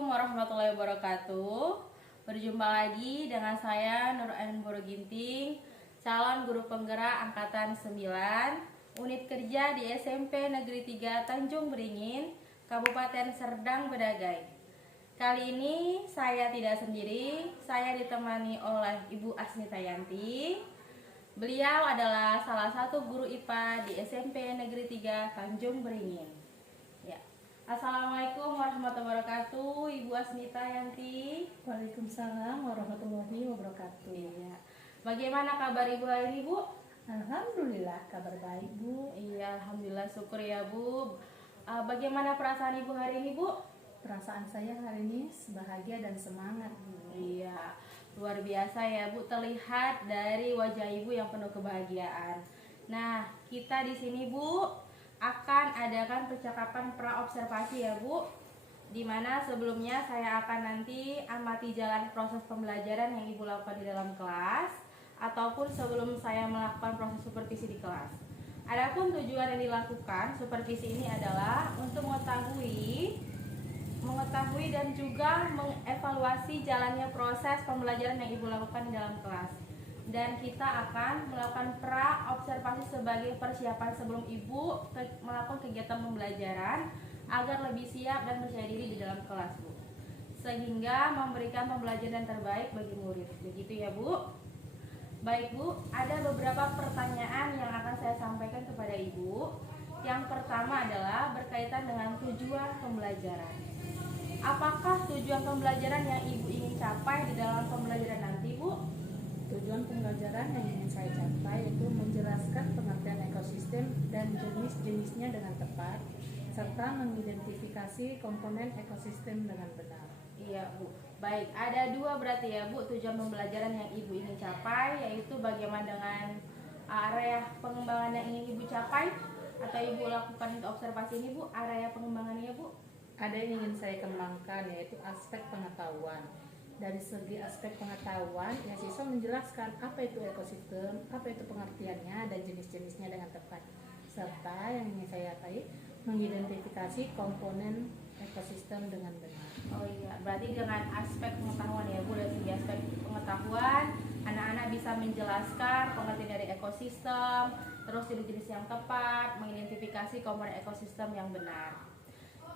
Assalamualaikum warahmatullahi wabarakatuh. Berjumpa lagi dengan saya Nur Ain Ginting, calon guru penggerak angkatan 9, unit kerja di SMP Negeri 3 Tanjung Beringin, Kabupaten Serdang Bedagai. Kali ini saya tidak sendiri, saya ditemani oleh Ibu Asnita Yanti. Beliau adalah salah satu guru IPA di SMP Negeri 3 Tanjung Beringin. Assalamualaikum warahmatullahi wabarakatuh, Ibu Asnita Yanti. Waalaikumsalam warahmatullahi wabarakatuh. Iya. Bagaimana kabar Ibu hari ini, Bu? Alhamdulillah kabar baik, Bu. Iya, alhamdulillah, syukur ya, Bu. Bagaimana perasaan Ibu hari ini, Bu? Perasaan saya hari ini bahagia dan semangat, Bu. Iya, luar biasa ya, Bu. Terlihat dari wajah Ibu yang penuh kebahagiaan. Nah, kita di sini, Bu, akan adakan percakapan pra-observasi ya, Bu, dimana sebelumnya saya akan nanti amati jalan proses pembelajaran yang Ibu lakukan di dalam kelas, ataupun sebelum saya melakukan proses supervisi di kelas. Adapun tujuan yang dilakukan supervisi ini adalah untuk mengetahui dan juga mengevaluasi jalannya proses pembelajaran yang Ibu lakukan di dalam kelas. Dan kita akan melakukan pra-observasi sebagai persiapan sebelum Ibu melakukan kegiatan pembelajaran agar lebih siap dan percaya diri di dalam kelas, Bu, sehingga memberikan pembelajaran terbaik bagi murid. Begitu ya, Bu? Baik, Bu, ada beberapa pertanyaan yang akan saya sampaikan kepada Ibu. Yang pertama adalah berkaitan dengan tujuan pembelajaran. Apakah tujuan pembelajaran yang Ibu ingin capai di dalam pembelajaran nanti, Bu? Tujuan pembelajaran yang ingin saya capai yaitu menjelaskan pengertian ekosistem dan jenis-jenisnya dengan tepat, serta mengidentifikasi komponen ekosistem dengan benar. Iya, Bu. Baik, ada dua berarti ya, Bu, tujuan pembelajaran yang Ibu ingin capai, yaitu bagaimana dengan area pengembangan yang ingin Ibu capai atau Ibu lakukan untuk observasi ini, Bu, area pengembangannya, Bu? Ada yang ingin saya kembangkan yaitu aspek pengetahuan. Dari segi aspek pengetahuan, ya siswa menjelaskan apa itu ekosistem, apa itu pengertiannya dan jenis-jenisnya dengan tepat. Serta yang ingin saya capai, mengidentifikasi komponen ekosistem dengan benar. Oh iya, berarti dengan aspek pengetahuan ya, Bu, dari segi aspek pengetahuan, anak-anak bisa menjelaskan pengertian dari ekosistem, terus jenis-jenis yang tepat, mengidentifikasi komponen ekosistem yang benar.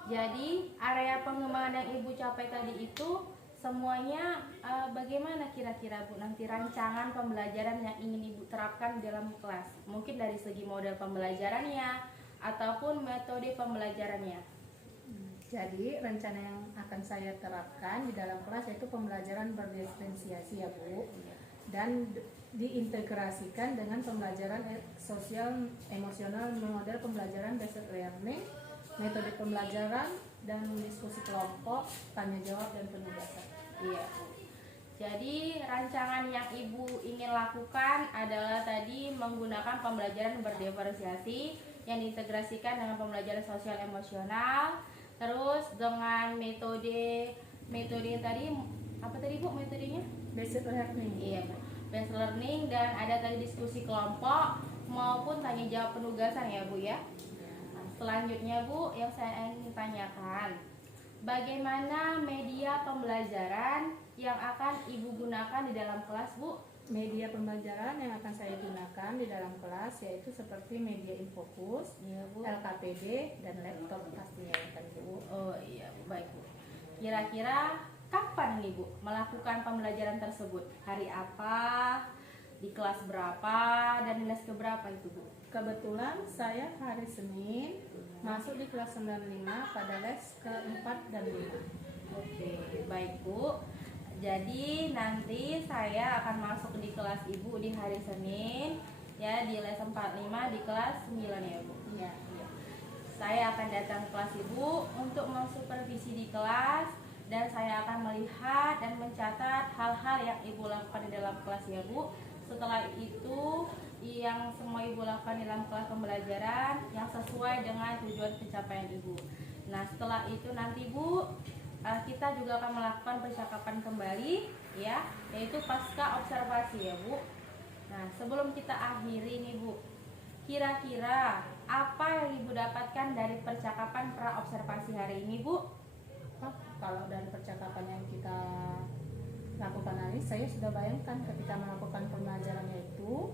Jadi area pengembangan yang Ibu capai tadi itu semuanya bagaimana kira-kira, Bu, nanti rancangan pembelajaran yang ingin Ibu terapkan di dalam kelas? Mungkin dari segi model pembelajarannya ataupun metode pembelajarannya. Jadi rencana yang akan saya terapkan di dalam kelas yaitu pembelajaran berdiferensiasi ya, Bu, dan diintegrasikan dengan pembelajaran sosial emosional, model pembelajaran based learning, metode pembelajaran, dan diskusi kelompok, tanya jawab, dan penugasan. Iya, Bu. Jadi rancangan yang Ibu ingin lakukan adalah tadi menggunakan pembelajaran berdiferensiasi yang diintegrasikan dengan pembelajaran sosial emosional, terus dengan metode tadi apa tadi, Bu, metodenya? Based learning. Iya, Bu. Based learning, dan ada tadi diskusi kelompok maupun tanya jawab penugasan ya, Bu ya. Nah, selanjutnya, Bu, yang saya ingin tanyakan, bagaimana media pembelajaran yang akan Ibu gunakan di dalam kelas, Bu? Media pembelajaran yang akan saya gunakan di dalam kelas yaitu seperti media infokus, Iya, Bu. LKPD, dan laptop pastinya ya kan, Bu. Oh iya, baik, Bu. Kira-kira kapan nih, Bu, melakukan pembelajaran tersebut? Hari apa? Di kelas berapa? Dan di les keberapa itu, Bu? Kebetulan saya hari Senin masuk di kelas 95 pada les ke-4 dan 5. Oke, baik, Bu. Jadi nanti saya akan masuk di kelas Ibu di hari Senin ya, di les 45 di kelas 9 ya, Bu. Iya. Saya akan datang ke kelas Ibu untuk mensupervisi di kelas, dan saya akan melihat dan mencatat hal-hal yang Ibu lakukan di dalam kelas ya, Bu. Setelah itu yang semua Ibu lakukan di dalam kelas pembelajaran yang sesuai dengan tujuan pencapaian Ibu. Nah, setelah itu nanti, Bu, kita juga akan melakukan percakapan kembali ya, yaitu pasca observasi ya, Bu. Nah, sebelum kita akhiri nih, Bu, kira-kira apa yang Ibu dapatkan dari percakapan pra observasi hari ini, Bu? kalau dari percakapan yang kita lakukan hari, saya sudah bayangkan ketika melakukan pembelajarannya itu,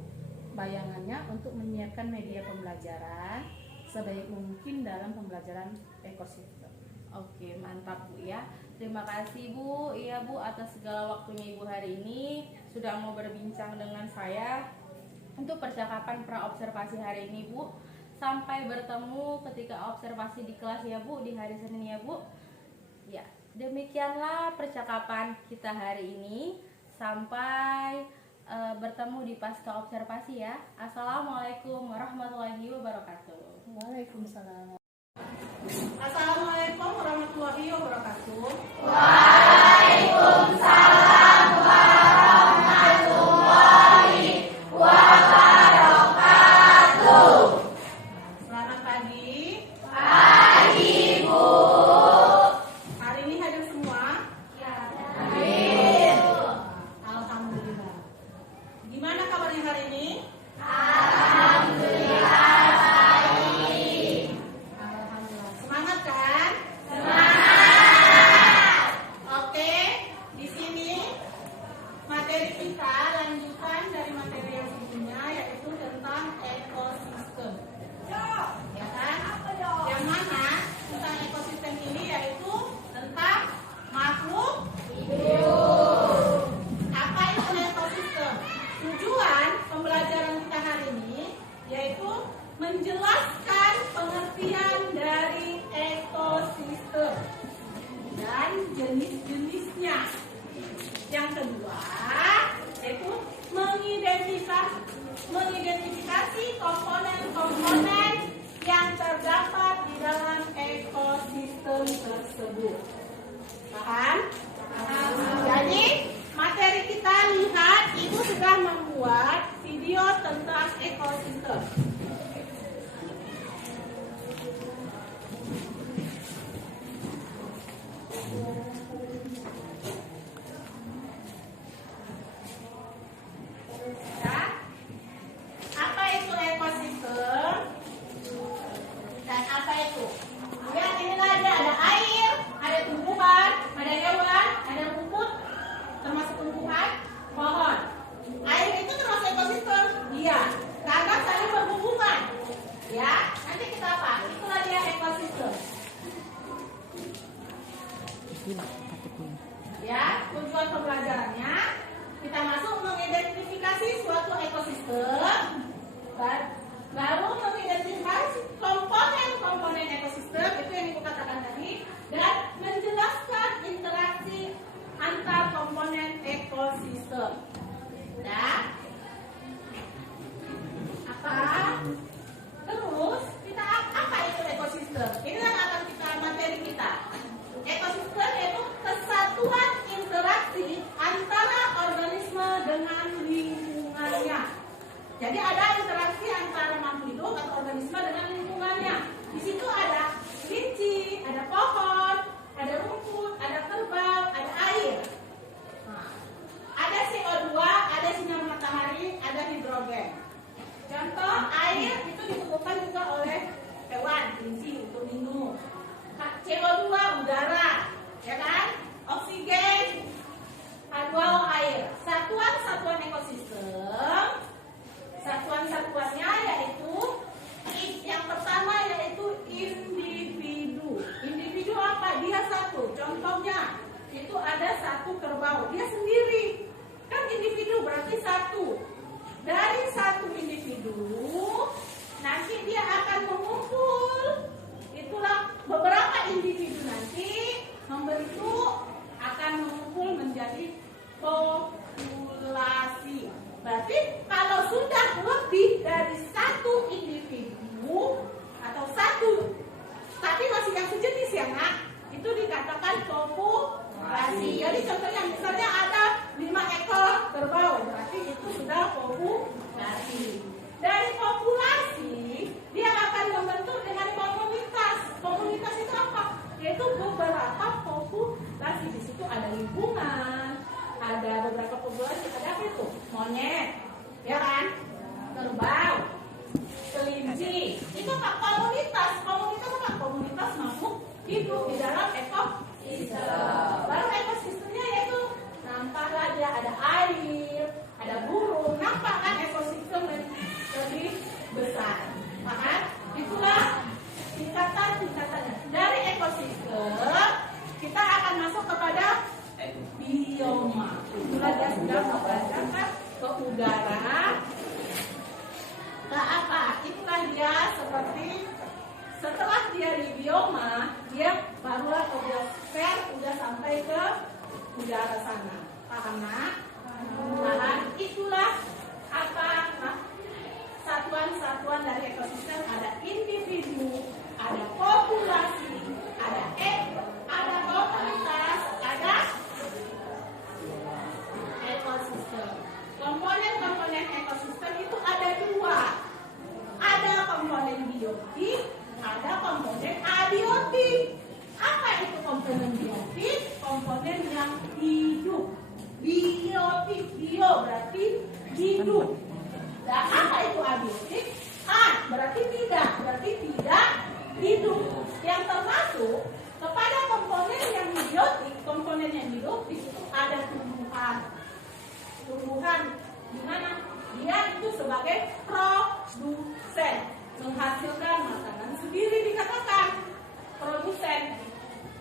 bayangannya untuk menyiapkan media pembelajaran sebaik mungkin dalam pembelajaran ekosistem. Oke, mantap Bu ya. Terima kasih Bu, iya Bu, atas segala waktunya Ibu hari ini sudah mau berbincang dengan saya untuk percakapan pra-observasi hari ini Bu. Sampai bertemu ketika observasi di kelas ya Bu, di hari Senin ya Bu. Ya, demikianlah percakapan kita hari ini. Sampai bertemu di pasca observasi ya. Assalamualaikum warahmatullahi wabarakatuh. Waalaikumsalam. Assalamualaikum warahmatullahi wabarakatuh. Waalaikumsalam warahmatullahi wabarakatuh. Selamat pagi. Pagi Bu. Hari ini hadir semua? Amin. Alhamdulillah. Gimana kabarnya hari ini? Alhamdulillah baik. Alhamdulillah. Semangat kan? Semangat. Oke. Di sini materi kita lanjutan dari materi yang sebelumnya, yaitu tentang ekosistem. Ya kan? Yang mana tentang ekosistem ini yaitu tentang makhluk hidup. Apa itu ekosistem? Tujuan pembelajaran kita hari ini yaitu menjelaskan pengertian dari ekosistem dan jenis-jenisnya. Yang kedua yaitu mengidentifikasi komponen-komponen yang terdapat di dalam ekosistem tersebut. Paham? Jadi materi kita lihat, Ibu sudah membuat video tentang ekosistem. Ya. Apa itu ekosistem? Dan apa itu? Lihat ini aja, ada air, ada tumbuhan, ada hewan, ada rumput, termasuk tumbuhan, pohon. Air itu termasuk ekosistem? Iya. Karena saling berhubungan. Ya, nanti kita apa? Itulah dia ekosistem. Ya, tujuan pembelajarannya kita masuk mengidentifikasi suatu ekosistem, baru mengidentifikasi komponen-komponen ekosistem, itu yang Ibu katakan tadi, dan menjelaskan interaksi antar komponen ekosistem. Nah, apa? Terus kita apa itu ekosistem? Ini yang akan kita materi kita. Ekosistem yaitu kesatuan interaksi antara organisme dengan lingkungannya. Jadi ada interaksi antara makhluk hidup atau organisme dengan lingkungannya. Di situ ada kelinci, ada pohon, ada rumput, ada kerbau, ada air. Nah, ada CO2, ada sinar matahari, ada hidrogen. Contoh air itu dibutuhkan juga oleh hewan, kelinci untuk minum. CO2 udara, ya kan? Oksigen, H2O air. Satuan-satuan ekosistem, satuan-satuannya yaitu yang pertama yaitu individu. Individu apa? Dia satu. Contohnya itu ada satu kerbau, dia sendiri. Kan individu berarti satu. Dari satu individu nanti dia akan mengumpul. Itulah beberapa individu nanti membentuk akan mengumpul menjadi populasi. Berarti kalau sudah lebih dari satu individu atau satu, tapi masih yang sejenis ya nak, itu dikatakan populasi. Jadi contohnya misalnya ada 5 ekor kerbau, berarti itu sudah populasi. Dari populasi dia akan membentuk dengan komunitas. Komunitas itu apa? Yaitu beberapa populasi. Di situ ada lingkungan, ada beberapa populasi. Ada apa itu? Monyet, ya kan? Kerbau, kelinci. Itu apa? Komunitas. Komunitas apa? Komunitas makhluk hidup di dalam ekosistem. biotik. Apa itu komponen biotik? Komponen yang hidup. Biotik, bio berarti hidup. Dan apa itu abiotik? A berarti tidak hidup. Yang termasuk kepada komponen yang biotik, komponen yang hidup di situ ada tumbuhan di mana dia itu sebagai produsen, menghasilkan makanan sendiri, dikatakan produsen.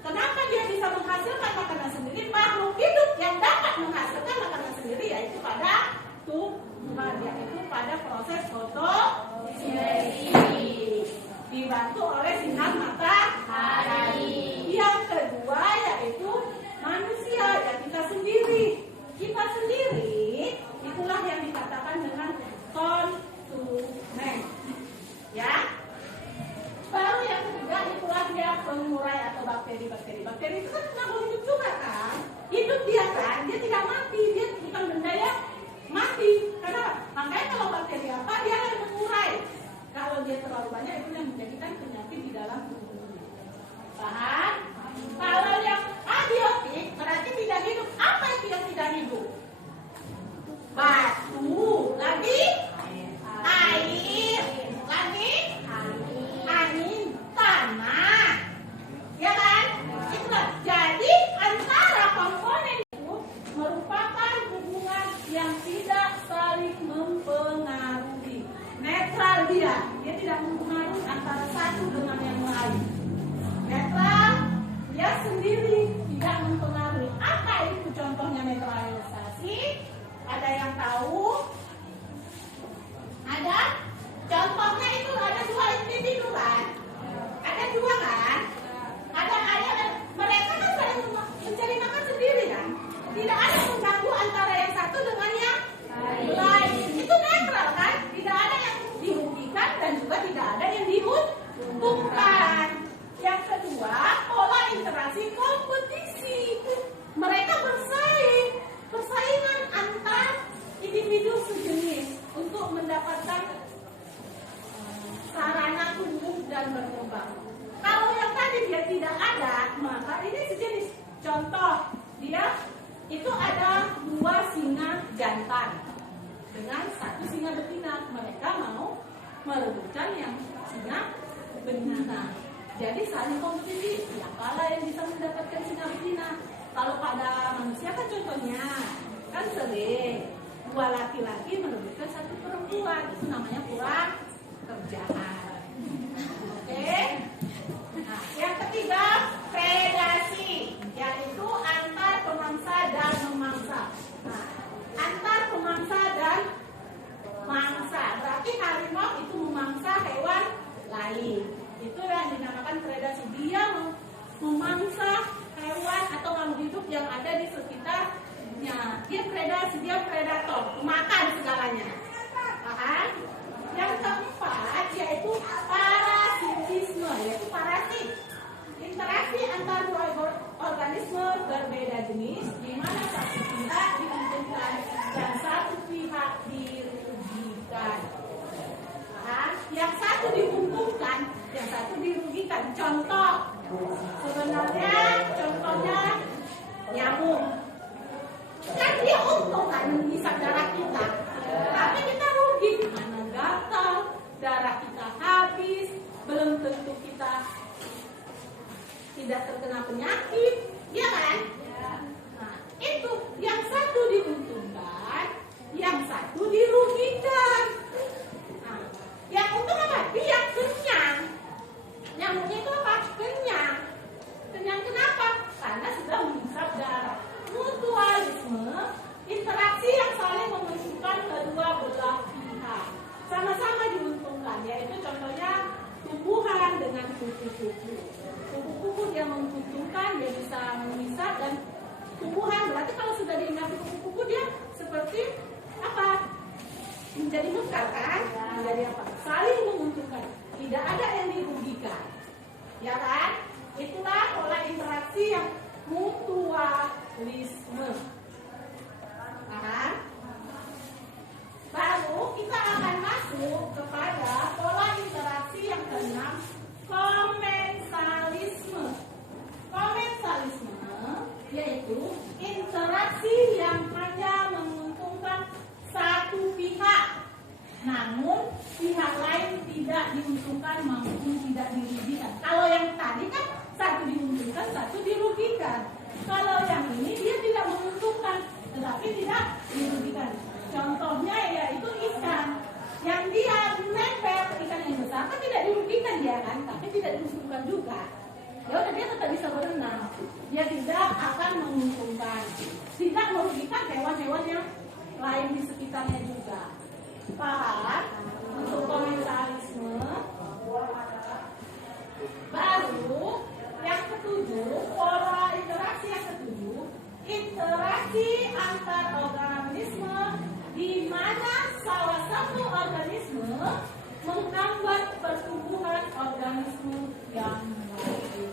Kenapa dia bisa menghasilkan makanan sendiri? Makhluk hidup yang dapat menghasilkan makanan sendiri yaitu pada tumbuhan, yaitu pada proses fotosintesis, dibantu oleh sinar matahari. Yang kedua yaitu manusia, ya kita sendiri. Kita sendiri itulah yang dikatakan dengan konsumen. Ya. Baru yang ketiga itulah dia pengurai atau bakteri. Bakteri itu kan makhluk hidup juga kan? Hidup dia kan, dia tidak mati, dia bukan benda yang mati. Karena makanya kalau bakteri apa dia akan mengurai. Kalau dia terlalu banyak itu yang menjadikan penyakit di dalam tubuh. Paham? Kalau yang abiotik berarti tidak hidup. Apa itu yang tidak hidup? Batu, lagi air, lagi angin, tanah, ya kan? Itulah. Jadi antara komponen itu merupakan hubungan yang tidak saling mempengaruhi. Netral dia tidak mempengaruhi antara satu dengan yang lain. Netral, dia sendiri tidak mempengaruhi. Apa itu contohnya netralisasi? Ada yang tahu? Ada? Contohnya itu ada dua individu kan? Ada dua kan? Ada mereka kan saling mencari makan sendiri kan? Tidak ada mengganggu antara yang satu dengan yang lain. Itu netral kan? Tidak ada yang dirugikan dan juga tidak ada yang diuntungkan. Yang kedua, pola interaksi kompetisi. Mereka persaingan antar individu sejenis untuk mendapatkan sarana tumbuh dan berkembang. Kalau yang tadi dia tidak ada, maka ini sejenis. Contoh, dia itu ada dua singa jantan dengan satu singa betina. Mereka mau merebutkan yang singa betina. Jadi saling kompetisi. Siapalah yang bisa mendapatkan singa betina? Kalau pada manusia kan contohnya kan sering dua laki-laki merebutkan satu perempuan, itu namanya kurang kerjaan. Oke? Nah, yang ketiga predasi, yaitu antar pemangsa dan memangsa. Nah, antar pemangsa dan mangsa, berarti harimau itu memangsa hewan lain. Itu yang dinamakan predasi. Dia memangsa hewan atau makhluk hidup yang ada di sekitarnya. Dia predasi, dia predator, makan segalanya. Paham? Yang keempat yaitu parasitisme, yaitu parasit. Interaksi antar dua organisme berbeda jenis, di mana satu pihak diuntungkan dan satu pihak dirugikan. Paham? Yang satu diuntungkan, yang satu dirugikan. Contoh, sebenarnya contohnya nyamuk. Kan dia untung kan menghisap darah kita, tapi kita rugi. Mana gatal, darah kita habis, belum tentu kita tidak terkena penyakit, ya kan? Nah, itu yang satu diuntungkan, yang satu dirugikan. Nah, yang untung apa? Dia kenyang. Nyamuknya itu apa? Kenyang. Kenyang kenapa? Karena sudah menghisap darah. Mutualisme, interaksi yang saling menguntungkan kedua belah pihak, sama-sama diuntungkan, yaitu contohnya tumbuhan dengan kupu-kupu. Kupu-kupu dia menguntungkan, dia bisa menghisap, dan tumbuhan berarti kalau sudah diingat kupu-kupu dia seperti apa? Menjadi mekar kan? Menjadi apa? Saling menguntungkan, tidak ada yang dirugikan, ya kan? Itulah pola interaksi yang mutualisme. Paham? Baru kita akan masuk kepada pola interaksi yang keenam, komensalisme. ya udah dia tetap bisa berenang. Dia tidak akan menguntungkan, tidak merugikan hewan-hewan yang lain di sekitarnya juga. Paham? Untuk komensalisme. Baru yang ketujuh, pola interaksi yang ketujuh, interaksi antar organisme, di mana salah satu organisme menghambat pertumbuhan organisme yang lain.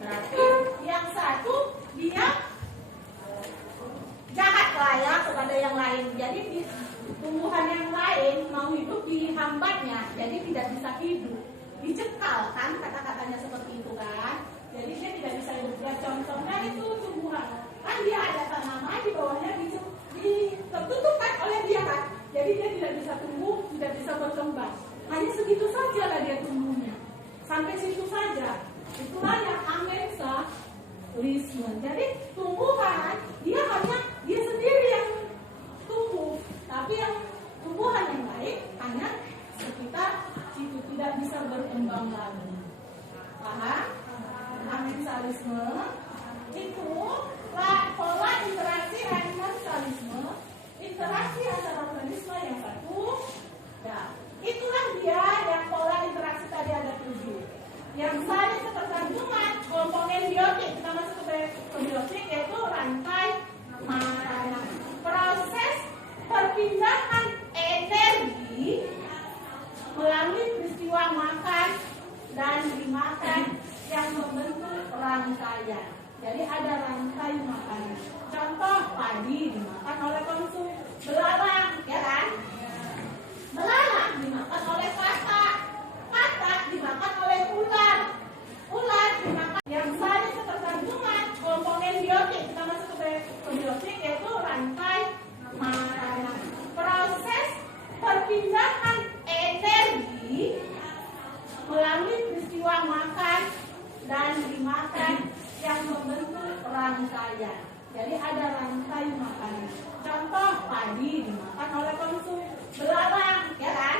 Berarti yang satu dia jahat lah ya kepada yang lain. Jadi di tumbuhan yang lain mau hidup dihambatnya, jadi tidak bisa hidup, dicekal kan, kata-katanya seperti itu kan. Jadi dia tidak bisa hidup. Ya contohnya itu tumbuhan kan dia ada tanaman di bawahnya tertutupkan oleh dia kan. Jadi dia tidak bisa tumbuh, tidak bisa berkembang. Hanya segitu saja lah dia tumbuhnya. Sampai situ saja. Itulah yang amensalisme. Jadi tumbuhan dia hanya dia sendiri yang tumbuh, tapi yang tumbuhan yang lain hanya sekitar situ, tidak bisa berkembang lagi. Paham? Amensalisme itu pola interaksi amensalisme, interaksi antara organisme yang satu. Ya, itulah dia yang pola interaksi tadi ada 7. Yang saling ketergantungan komponen biotik, kita masuk ke biotik yaitu rantai makanan. Proses perpindahan energi melalui peristiwa makan dan dimakan yang membentuk rangkaian. Jadi ada rantai makanan. Contoh padi dimakan oleh konsum, belalang, ya kan? Belalang dimakan oleh katak, katak dimakan oleh ular, ular dimakan. Yang saling ketergantungan komponen biotik, kita masuk ke biotik yaitu rantai makanan. Proses perpindahan energi melalui peristiwa makan dan dimakan yang membentuk rangkaian. Jadi ada rantai makanan. Contoh padi dimakan oleh konsum, belalang, ya kan?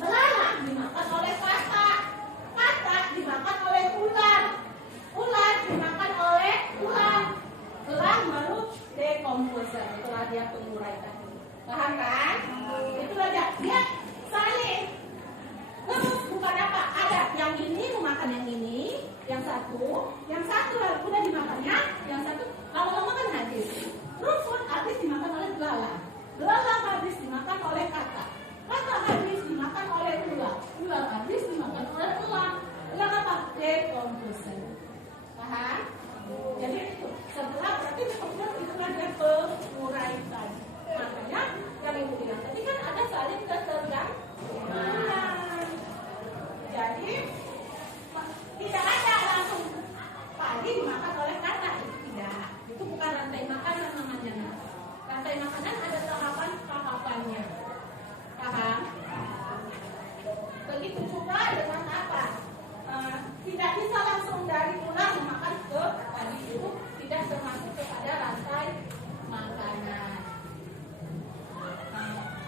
Belalang dimakan oleh katak, katak dimakan oleh ular, ular dimakan oleh elang, elang baru dekomposer. Itulah dia pengurai tadi. Paham kan? Itulah dia saling. Terus bukan apa? Ada yang ini memakan yang ini, yang satu udah dimakannya, yang satu lama-lama kan habis. Terus habis dimakan oleh belalang, belalang habis dimakan oleh katak, katak habis dimakan oleh ular, ular habis dimakan oleh elang, elang apa? Dekomposer. Paham? Jadi itu setelah berarti dekomposer itu kan dia pengurai tadi. Makanya yang ibu bilang tadi kan ada saling ketergantungan. Jadi tidak ada langsung padi dimakan oleh katak, tidak. Itu bukan rantai makanan namanya. Rantai makanan ada tahapan-tahapannya. Paham? Begitu juga dengan apa? Tidak bisa langsung dari ular makan ke padi, itu tidak termasuk kepada rantai makanan.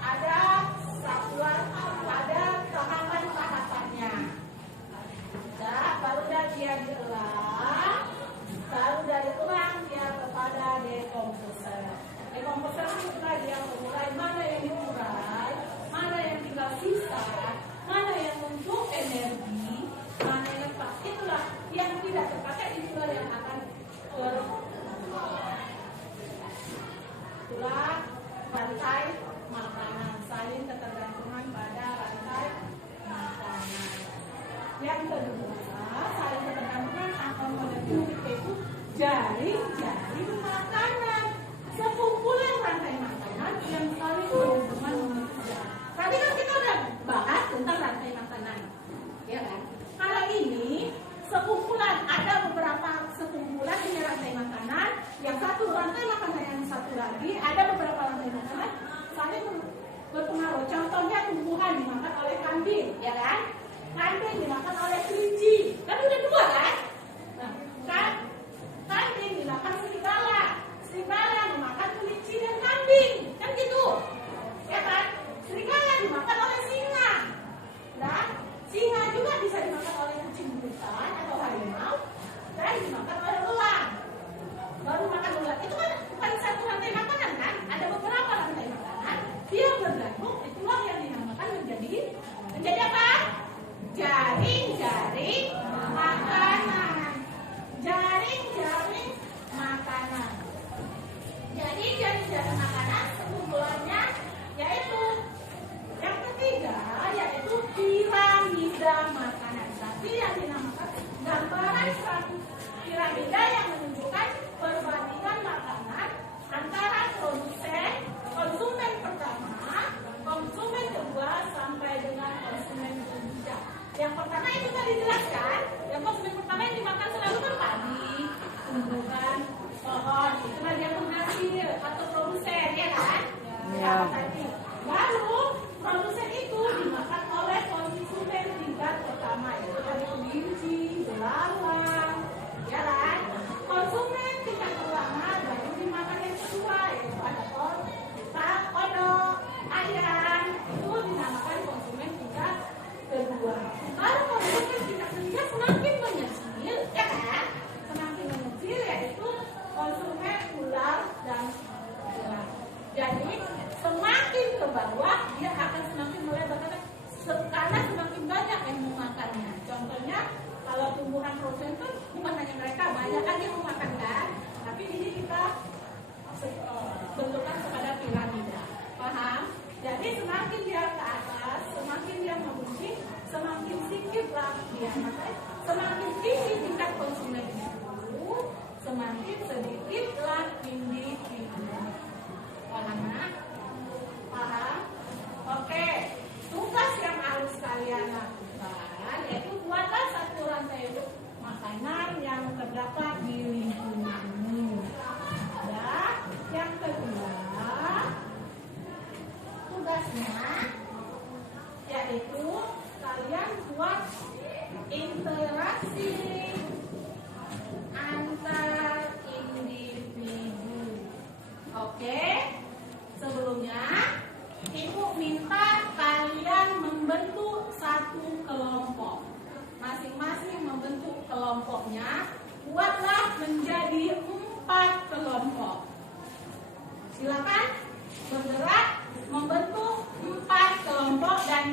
Ada satuan, ada tahapan-tahapannya. Baru dia dielah, baru dari elang dia kepada dekomposer. Dekomposer itulah dia mengurai mana yang diurai, mana yang tinggal sisa, mana yang untuk energi, mana yang pas. Itulah yang tidak terpakai, itulah yang akan itulah rantai makanan, saling ketergantungan pada rantai makanan. Yang kedua, saling ketergantungan komponen biotik yaitu jaring-jaring makanan, sekumpulan rantai makanan yang saling berhubungan mengejar. Tadi kan kita udah bahas tentang rantai makanan, ya kan? Kalau ini sekumpulan, ada beberapa sekumpulan ini rantai makanan, yang satu rantai makanan yang satu lagi, ada beberapa rantai makanan saling berpengaruh. Contohnya tumbuhan dimakan oleh kambing, ya kan? Kambing dimakan oleh kelinci, kan udah dua kan? Nah, kambing dimakan serigala, serigala dimakan kelinci dan kambing, kan gitu? Ya kan? Serigala dimakan oleh singa, dan singa juga bisa dimakan oleh kucing hutan atau harimau. piramida yang menunjukkan perbandingan makanan antara konsumen pertama, konsumen kedua sampai dengan konsumen ketiga. Yang pertama itu tadi dijelaskan, yang konsumen pertama yang dimakan selalu kan padi, tumbuhan, pohon, itulah dia penghasil atau produsen, ya kan? Ya. Tadi. Baru produsen itu dimakan oleh konsumen tingkat pertama, yaitu tadi kelinci, belalang, ya kan? Konsumen tingkat pertama baru dimakan yang kedua, yaitu ada kodok, ayam, itu dinamakan konsumen tingkat kedua. Baru konsumen tingkat ketiga semakin mengecil, ya kan? Semakin mengecil yaitu konsumen ular dan ular. Jadi semakin ke bawah dia akan semakin melebar karena semakin banyak yang memakannya. Contohnya kalau tumbuhan frozen itu bukan hanya mereka, banyak kan yang memakan kan. Tapi ini kita bentukkan kepada piramida, paham? Jadi semakin dia ke atas, semakin dia membumi, semakin sedikitlah dia makan. Semakin tinggi tingkat konsumen itu, semakin sedikitlah individu. Paham? Paham? Oke. Tugas yang harus kalian lakukan yaitu buatlah satu rantai makanan yang terdapat di lingkunganmu. Ya. Yang kedua, tugasnya yaitu kalian buat interaksi antar individu. Oke? Sebelumnya, Ibu minta kalian membentuk satu kelompok. Masing-masing membentuk kelompoknya. Buatlah menjadi 4 kelompok. Silakan bergerak membentuk 4 kelompok dan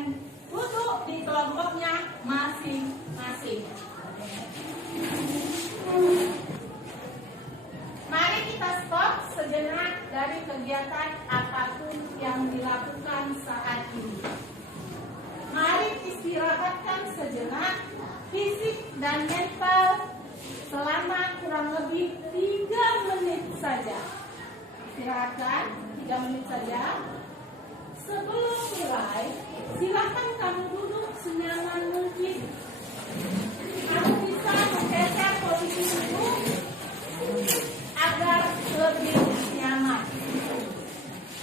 duduk di kelompoknya masing-masing. Mari kita stop sejenak dari kegiatan apapun yang dilakukan saat ini. Mari istirahatkan sejenak fisik dan mental selama kurang lebih 3 menit saja. Istirahatkan 3 menit saja. Sebelum mulai, silakan kamu duduk senyaman mungkin. Kamu bisa menggeser posisi duduk agar lebih nyaman.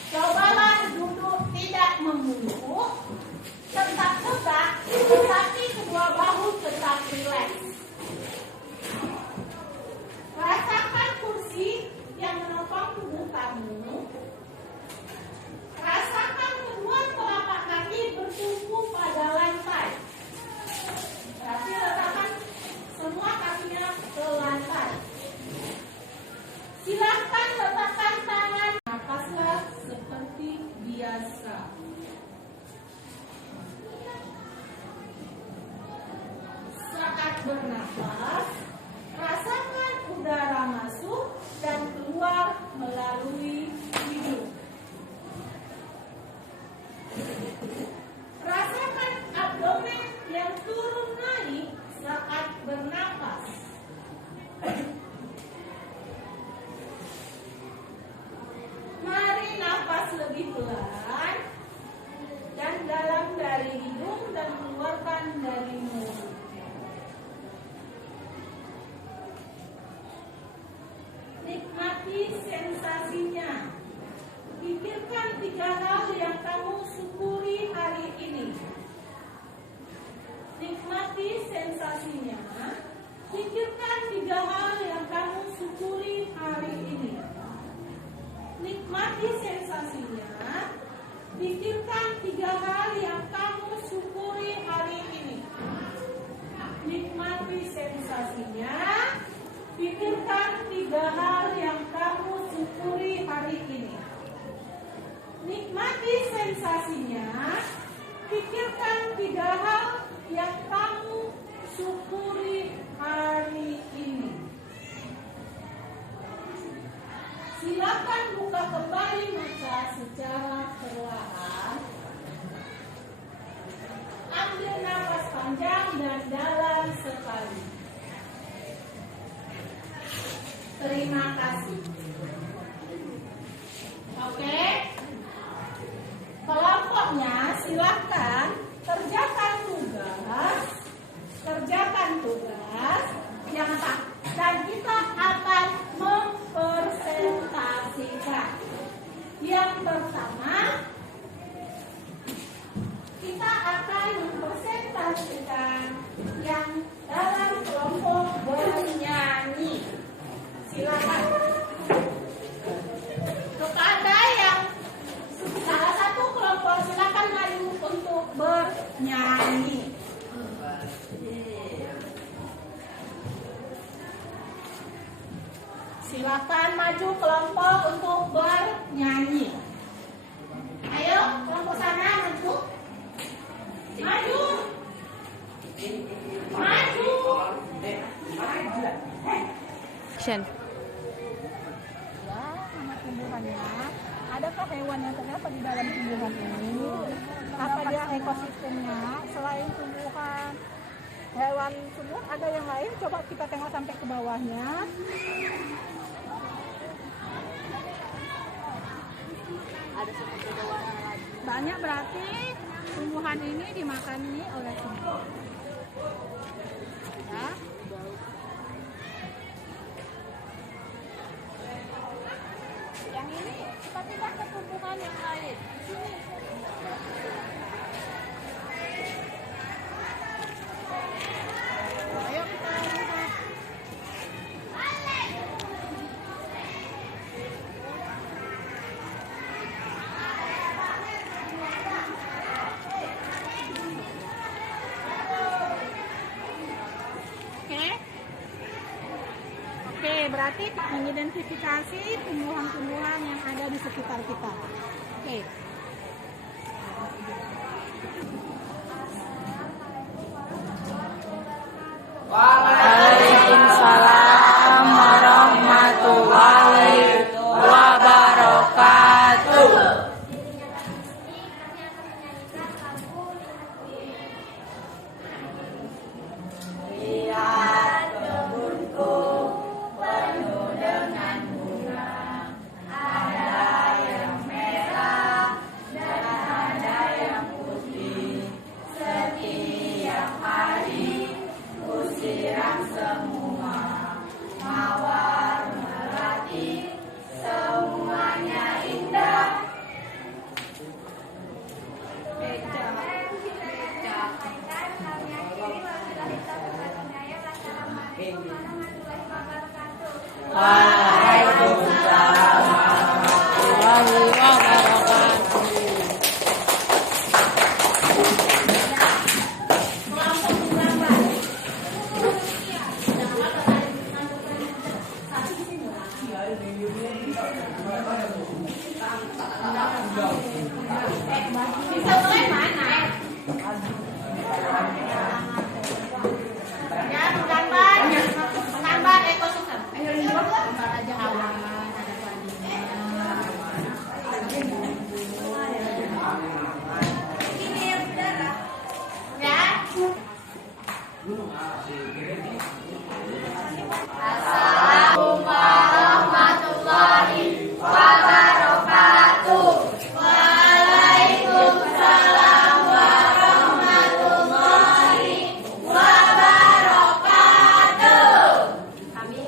Cobalah duduk tidak membungkuk, tetap tegak, tetapi kedua bahu tetap rileks. Rasakan kursi yang menopang tubuh kamu. Rasakan kedua telapak kaki bertumpu pada lantai. Berarti letakkan semua kakinya ke lantai. Silakan letakkan tangan, napaslah seperti biasa. Saat bernapas, rasakan udara masuk dan keluar melalui hidung. Rasakan abdomen yang turun naik saat bernapas. Mari napas lebih pelan dan dalam dari hidung dan keluarkan dari mulut. Nikmati sensasinya. Pikirkan 3 hal yang kamu syukuri hari ini. Nikmati sensasinya. Pikirkan 3 hal yang kamu syukuri hari ini. Nikmati sensasinya. Pikirkan 3 hal yang kamu syukuri hari ini. Nikmati sensasinya. Pikirkan 3 hal yang kamu syukuri hari ini. Nikmati sensasinya. Pikirkan 3 hal yang kamu syukuri hari ini. Silakan buka kembali mata secara perlahan. Ambil nafas panjang dan dalam sekali. Terima kasih. Oke. Kelompoknya silakan kerjakan tugas yang tak, dan kita akan mempresentasikan. Yang pertama, kita akan mempresentasikan yang dalam kelompok bernyanyi. Silakan. Kepada yang salah satu kelompok, silakan maju untuk bernyanyi. Silakan maju kelompok untuk bernyanyi. Ayo, kelompok sana maju. Maju. Maju. Action. Ya, nama tumbuhannya. Adakah hewan yang terdapat di dalam tumbuhan ini? Apa dia ekosistemnya? Selain tumbuhan, hewan tumbuh ada yang lain? Coba kita tengok sampai ke bawahnya. Ada seperti warna lagi. Banyak berarti tumbuhan ini dimakani oleh tumbuh. Ya. Yang ini kita pindah ke tumbuhan yang lain. Di sini. Ayo kita lihat. Oke, berarti mengidentifikasi tumbuhan-tumbuhan yang ada di sekitar kita. Oke. Waalaikumsalam warahmatullahi wabarakatuh. Lihat kebunku penuh dengan bunga, ada yang merah dan ada yang putih. Setiap hari ku siram semua, mawar melati, semuanya indah. Waalaikumsalam warahmatullahi wabarakatuh. Bisa mulai mana? Ya, menggambar ekosistem. Gambar aja halaman, ada padinya. Ya. Assalamualaikum warahmatullahi wabarakatuh. Waalaikumsalam warahmatullahi wabarakatuh. Kami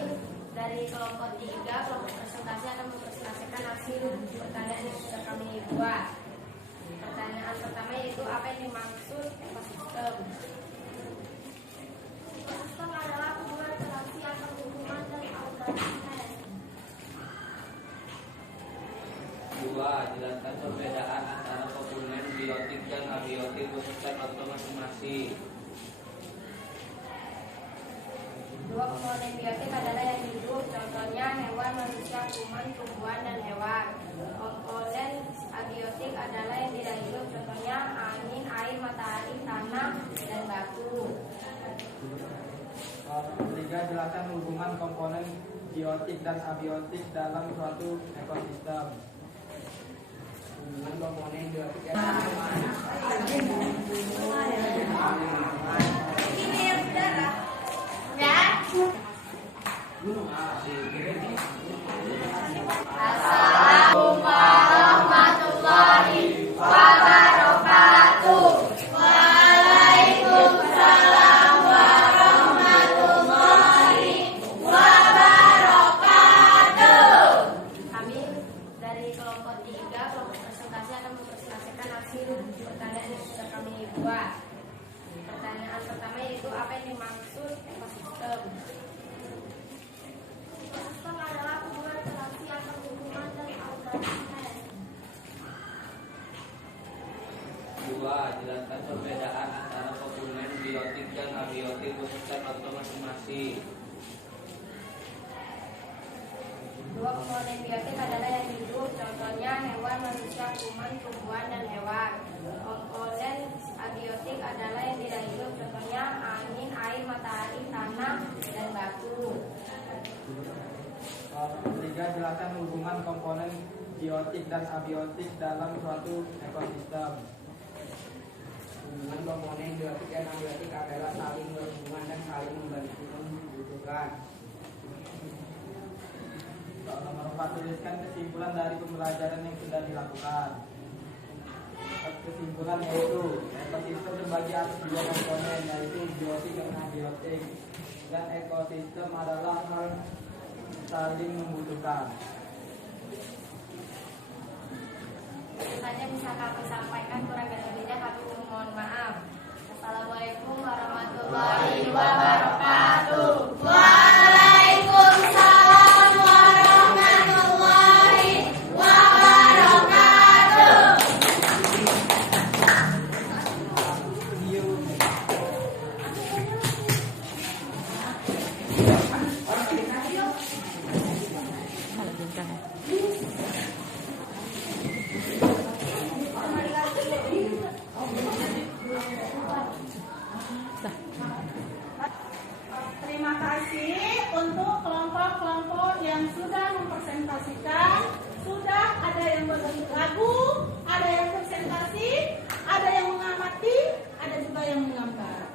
dari kelompok 3, kelompok presentasi akan mempresentasikan hasil pertanyaan yang sudah kami buat. Pertanyaan pertama yaitu apa yang dimaksud ekosistem? Ekosistem adalah hubungan interaksi antar lingkungan dan organisme. 2. Jelaskan perbedaan antara komponen biotik dan abiotik khususkan faktor masing-masing. 2. Komponen biotik adalah yang hidup, contohnya hewan, manusia, kuman, tumbuhan, dan hewan. Komponen abiotik adalah yang tidak hidup, contohnya angin, air, matahari, tanah, dan batu. 3. Jelaskan hubungan komponen biotik dan abiotik dalam suatu ekosistem. Hubungan komponen biotik dan Ya. Gunung api, Dua komponen biotik adalah yang hidup, contohnya hewan, manusia, kuman, tumbuhan, dan hewan. Komponen abiotik adalah yang tidak hidup, contohnya angin, air, matahari, tanah, dan batu. Ketiga, jelaskan hubungan komponen biotik dan abiotik dalam suatu ekosistem. Hubungan komponen biotik dan abiotik adalah saling berhubungan dan saling membutuhkan. Nomor 4, tuliskan kesimpulan dari pembelajaran yang sudah dilakukan. Kesimpulan yaitu ekosistem terbagi atas dua komponen, yaitu biotik dan abiotik, dan ekosistem adalah hal saling membutuhkan. Hanya bisa kami sampaikan, kurang dan lebihnya kami mohon maaf. Assalamualaikum warahmatullahi wabarakatuh. Waalaikumsalam warahmatullahi wabarakatuh. Terima kasih untuk kelompok-kelompok yang sudah mempresentasikan. Sudah ada yang berbentuk lagu, ada yang presentasi, ada yang mengamati, ada juga yang menggambar.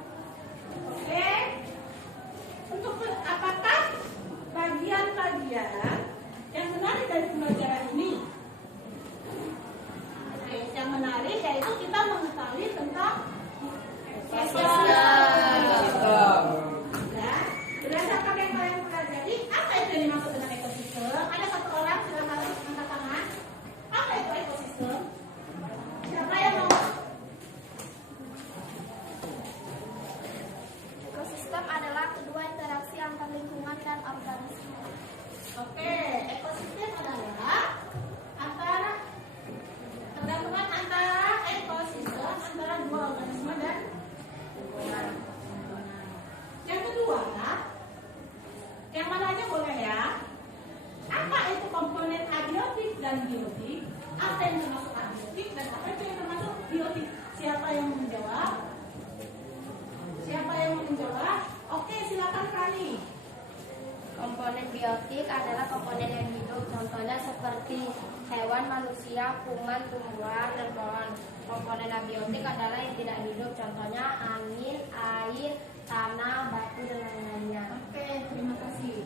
Oke. Untuk apakah bagian-bagian yang menarik dari pembelajaran ini? Oke, yang menarik yaitu kita mengetahui tentang berdasarkan yang kalian pelajari, apa itu yang dimaksud dengan ekosistem? Ada satu orang silakan angkat tangan. Apa itu ekosistem? Siapa yang mau? Ekosistem adalah kedua interaksi antar lingkungan dan organisme. Oke, ekosistem adalah antara pergabungan antara ekosistem antara dua organisme dan lingkungan. Yang kedua, yang mana aja boleh ya. Apa itu komponen abiotik dan biotik? Apa yang termasuk abiotik dan apa itu yang termasuk biotik? Siapa yang mau menjawab? Siapa yang mau menjawab? Oke, silakan Rani. Komponen biotik adalah komponen yang hidup, contohnya seperti hewan, manusia, kuman, tumbuhan, dan pohon. Komponen abiotik adalah yang tidak hidup, contohnya angin, air, tanah, batu, dan lain-lainnya. Oke, terima kasih.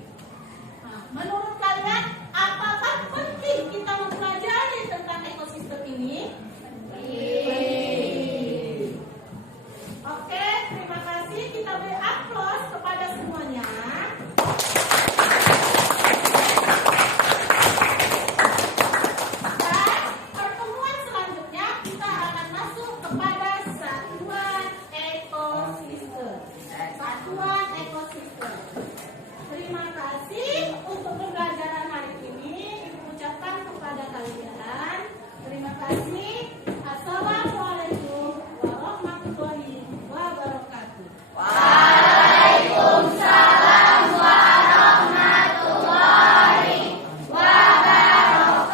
Nah, menurut kalian, apakah penting kita mempelajari tentang ekosistem ini? Oke, terima kasih. Kita beri aplaus kepada semuanya. Dan pertemuan selanjutnya kita akan masuk kepada satuan ekosistem. Satuan ekosistem. Terima kasih untuk pembelajaran hari ini. Ibu ucapkan kepada kalian. Terima kasih. Assalamualaikum warahmatullahi wabarakatuh. Waalaikumsalam warahmatullahi wabarakatuh.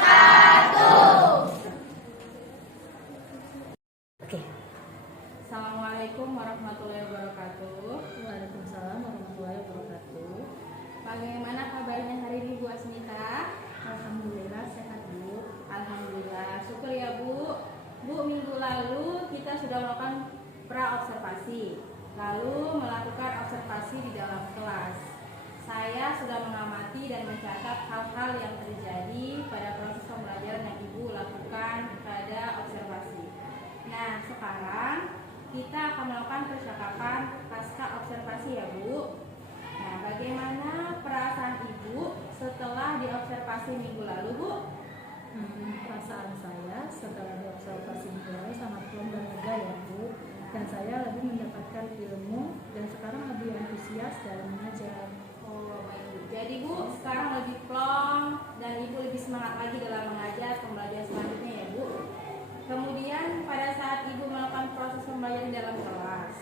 Assalamualaikum warahmatullahi wabarakatuh. Waalaikumsalam warahmatullahi wabarakatuh. Bagaimana kabarnya hari ini Bu Asmita? Alhamdulillah sehat Bu. Alhamdulillah, syukur ya Bu. Bu, minggu lalu kita sudah melakukan pra-observasi, lalu melakukan observasi di dalam kelas. Saya sudah mengamati dan mencatat hal-hal yang terjadi pada proses pembelajaran yang Ibu lakukan pada observasi. Nah, sekarang kita akan melakukan percakapan pasca observasi ya Bu. Nah, bagaimana perasaan Ibu setelah diobservasi minggu lalu Bu? Perasaan saya setelah diobservasi mulai sangat plong dan lega ya Bu. Dan saya lebih mendapatkan ilmu dan sekarang lebih antusias dalam mengajar. Oh, baik Bu. Jadi Bu, sekarang lebih plong dan Ibu lebih semangat lagi dalam mengajar pembelajaran selanjutnya ya Bu. Kemudian pada saat Ibu melakukan proses pembelajaran dalam kelas,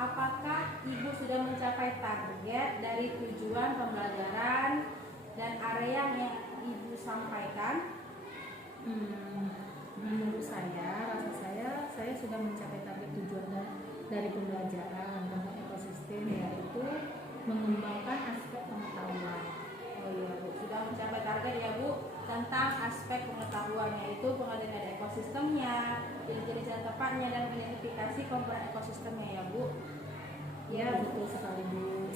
apakah Ibu sudah mencapai target dari tujuan pembelajaran dan area yang Ibu sampaikan? Menurut saya, rasa saya sudah mencapai target tujuan dari pembelajaran tentang ekosistem, yaitu mengembangkan aspek pengetahuan. Oh iya Bu, sudah mencapai target ya Bu tentang aspek pengetahuan, yaitu pengertian dari ekosistemnya, ciri-ciri tepatnya, dan identifikasi komponen ekosistemnya ya Bu. Ya, betul sekali Bu.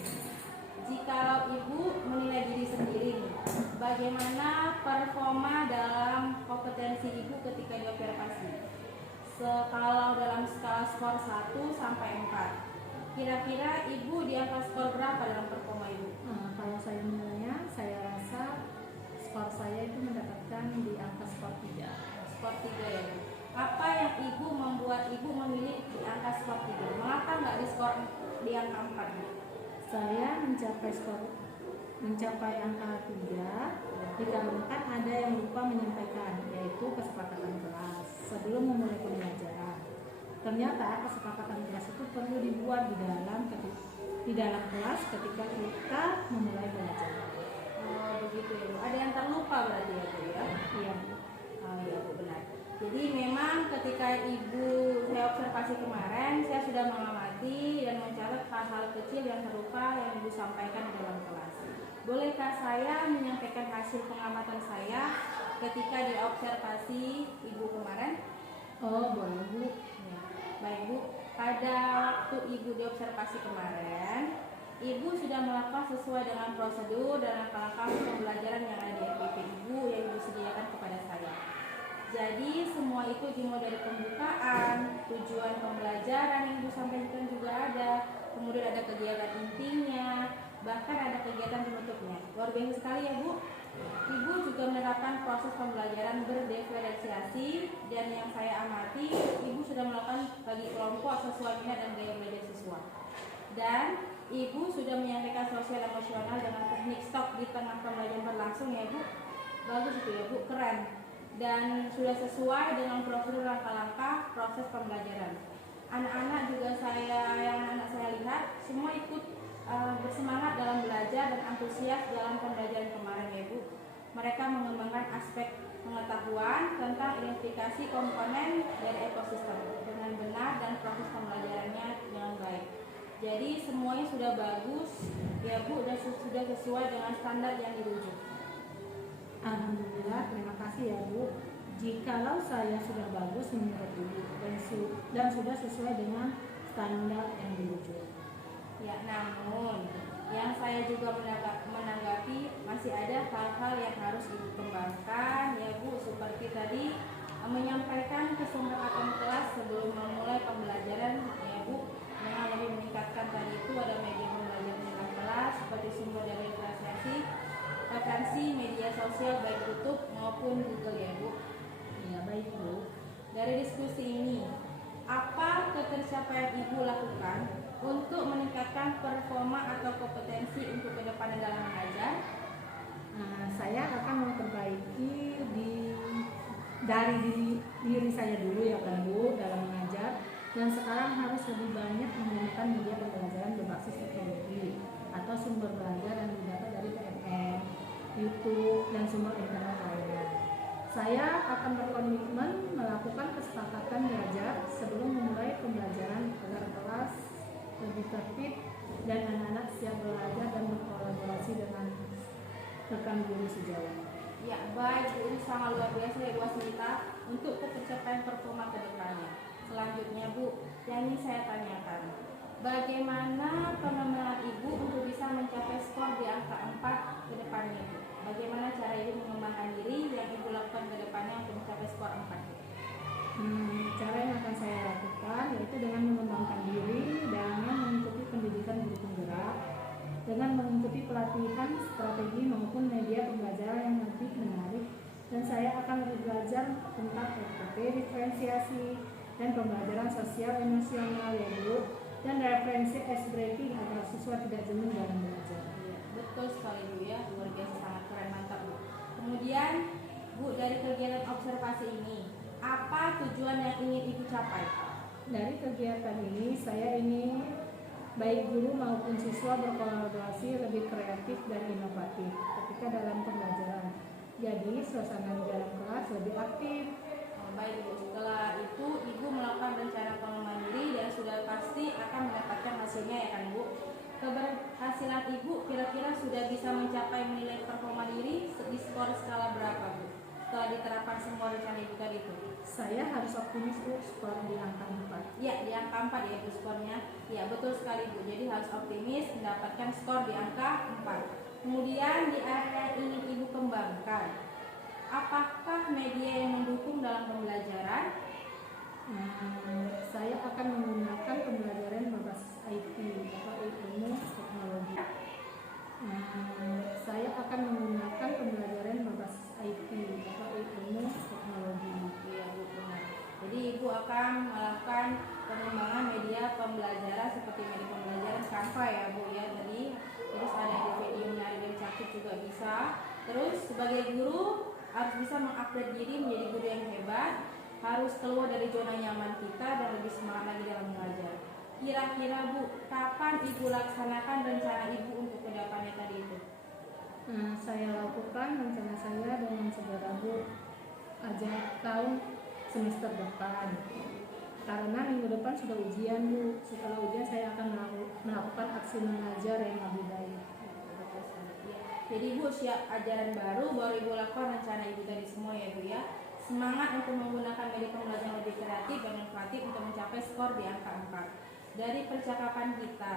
Jikalau Ibu menilai diri sendiri, bagaimana performa dalam kompetensi Ibu ketika diobservasi? Kalau dalam skala skor 1 sampai 4, kira-kira Ibu di angka skor berapa dalam performa Ibu? Kalau saya menilainya, saya rasa skor saya itu mendapatkan di angka skor 3. Skor 3 ya Bu. Apa yang Ibu membuat Ibu memilih di angka skor 3? Mengapa nggak di skor di angka 4 Bu? Saya mencapai angka 3 dikarenakan ada yang lupa menyampaikan, yaitu kesepakatan kelas sebelum memulai pembelajaran. Ternyata kesepakatan kelas itu perlu dibuat di dalam kelas ketika kita memulai belajar. Oh begitu ya Bu. Ada yang terlupa berarti ya Bu ya? Iya Bu. Oh iya Bu, benar. Jadi memang ketika Ibu saya observasi kemarin, saya sudah mengamati dan mencatat hal-hal kecil yang terlupa yang Ibu sampaikan di dalam kelas. Bolehkah saya menyampaikan hasil pengamatan saya ketika diobservasi Ibu kemarin? Oh boleh Bu. Ya. Baik Bu, pada waktu Ibu diobservasi kemarin, Ibu sudah melakukan sesuai dengan prosedur dan langkah-langkah pembelajaran yang ada di FPP Ibu yang Ibu sediakan kepada saya. Jadi semua itu dimulai dari pembukaan, tujuan pembelajaran yang Ibu sampaikan juga ada, kemudian ada kegiatan intinya, bahkan ada kegiatan penutupnya. Luar biasa sekali ya Bu. Ibu juga menerapkan proses pembelajaran berdiferensiasi, dan yang saya amati, Ibu sudah melakukan bagi kelompok sesuai minat dan gaya belajar siswa. Dan Ibu sudah menyampaikan sosial emosional dengan teknik stop di tengah pembelajaran berlangsung ya Bu. Bagus itu ya Bu, keren. Dan sudah sesuai dengan prosedur langkah-langkah proses pembelajaran. Anak-anak juga anak saya lihat semua ikut bersemangat dalam belajar dan antusias dalam pembelajaran kemarin ya Bu. Mereka mengembangkan aspek pengetahuan tentang identifikasi komponen dari ekosistem dengan benar dan proses pembelajarannya dengan baik. Jadi semuanya sudah bagus ya Bu, dan sudah sesuai dengan standar yang dirujuk. Alhamdulillah, terima kasih ya Bu. Jikalau saya sudah bagus menurut Ibu dan sudah sesuai dengan standar yang dirujuk. Ya, namun yang saya juga menanggapi masih ada hal-hal yang harus Ibu kembangkan ya Bu, seperti tadi menyampaikan kesempatan kelas sebelum memulai pembelajaran ya Bu, dengan lebih meningkatkan tadi itu ada media pembelajaran dalam kelas seperti sumber dari referensi media sosial baik YouTube maupun Google ya Bu. Ya baik Bu. Dari diskusi ini, apa ketercapaian Ibu lakukan untuk meningkatkan performa atau kompetensi untuk kedepannya dalam mengajar? Saya akan memperbaiki dari diri saya dulu ya kan Bu dalam mengajar, dan sekarang harus lebih banyak menggunakan media pembelajaran berbasis teknologi atau sumber belajar yang didapat dari PMN, YouTube, dan sumber internet lainnya. Saya akan berkomitmen melakukan kesepakatan belajar sebelum memulai pembelajaran agar kelas lebih tertib dan anak-anak siap belajar dan berkolaborasi dengan rekan guru sejauh. Ya baik Bu, ini sangat luar biasa ya Bu Asmita untuk ketercapaian performa ke depannya. Selanjutnya Bu, yang ini saya tanyakan, bagaimana pengembangan Ibu untuk bisa mencapai skor di angka 4 ke depannya Bu? Bagaimana cara Ibu mengembangkan diri yang Ibu lakukan ke depannya untuk mencapai skor 4 Bu? Cara yang akan saya lakukan yaitu dengan mengembangkan diri dengan mengikuti pendidikan guru penggerak, dengan mengikuti pelatihan strategi maupun media pembelajaran yang lebih menarik, dan saya akan belajar tentang FKP, diferensiasi, dan pembelajaran sosial emosional ya Bu, dan referensi ice breaking agar siswa tidak jenuh dalam belajar. Ya, betul sekali Bu ya, luar biasa, sangat keren, mantap Bu. Kemudian Bu, dari kegiatan observasi ini, apa tujuan yang ingin Ibu capai? Dari kegiatan ini saya ingin baik guru maupun siswa berkolaborasi lebih kreatif dan inovatif ketika dalam pembelajaran. Jadi suasana di dalam kelas lebih aktif. Baik Bu, setelah itu Ibu melakukan rencana pengembangan mandiri dan sudah pasti akan mendapatkan hasilnya ya kan Bu. Keberhasilan Ibu kira-kira sudah bisa mencapai nilai performa diri di skor skala berapa Bu? Setelah diterapkan semua rencana Ibu tadi itu. Saya harus optimis Bu, skor di angka 4. Ya, di angka 4 ya Bu skornya. Ya, betul sekali Bu. Jadi harus optimis mendapatkan skor di angka 4. Kemudian di area ini Ibu kembangkan. Apakah media yang mendukung dalam pembelajaran? Saya akan menggunakan pembelajaran berbasis IT atau ilmu teknologi. Saya akan menggunakan pembelajaran berbasis IT atau ilmu teknologi. Iya Bu, benar. Jadi Ibu akan melakukan pengembangan media pembelajaran seperti media pembelajaran Canva ya Bu ya. Jadi terus ada di video menarik dan cantik juga bisa. Terus sebagai guru harus bisa mengupgrade diri menjadi guru yang hebat, harus keluar dari zona nyaman kita dan lebih semangat lagi dalam belajar. Kira-kira Bu, kapan Ibu laksanakan rencana Ibu untuk kedepannya tadi itu? Saya lakukan rencana saya dengan segera Bu, ajar tahun semester depan. Karena minggu depan sudah ujian Bu. Setelah ujian saya akan melakukan aksi mengajar yang lebih baik. Jadi Bu, siap ajaran baru Ibu lakukan rencana Ibu tadi semua ya Bu ya. Semangat untuk menggunakan media pembelajaran lebih kreatif dan inovatif untuk mencapai skor di angka 4. Dari percakapan kita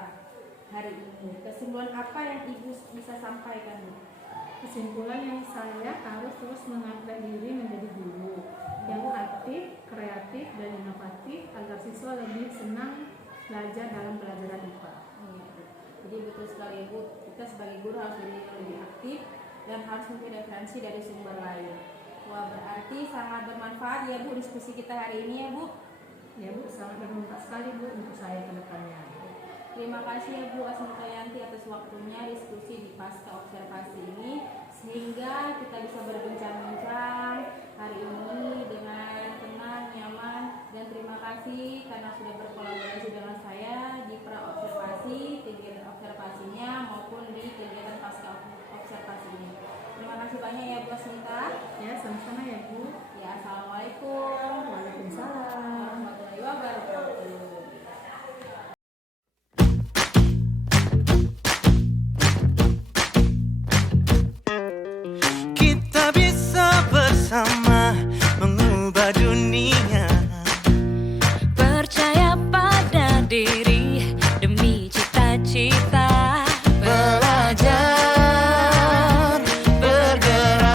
hari ini, kesimpulan apa yang Ibu bisa sampaikan Bu? Kesimpulan yang saya harus terus mengupgrade diri menjadi guru yang aktif, kreatif, dan inovatif agar siswa lebih senang belajar dalam pelajaran IPA. Jadi betul sekali Bu, kita sebagai guru harus jadi lebih aktif dan harus mempunyai referensi dari sumber lain. Wah, berarti sangat bermanfaat ya Bu diskusi kita hari ini ya Bu. Ya Bu, sangat bermanfaat sekali Bu untuk saya ke depannya. Terima kasih ya Bu Asmita Yanti atas waktunya diskusi di pasca observasi ini sehingga kita bisa berbincang-bincang hari ini dengan tenang, nyaman, dan terima kasih karena sudah berkolaborasi dengan saya di pra observasi, kegiatan observasinya maupun di kegiatan pasca observasi ini. Terima kasih banyak ya Bu Asmita. Ya, sama-sama ya Bu. Ya, assalamualaikum Waalaikumsalam. warahmatullahi wabarakatuh.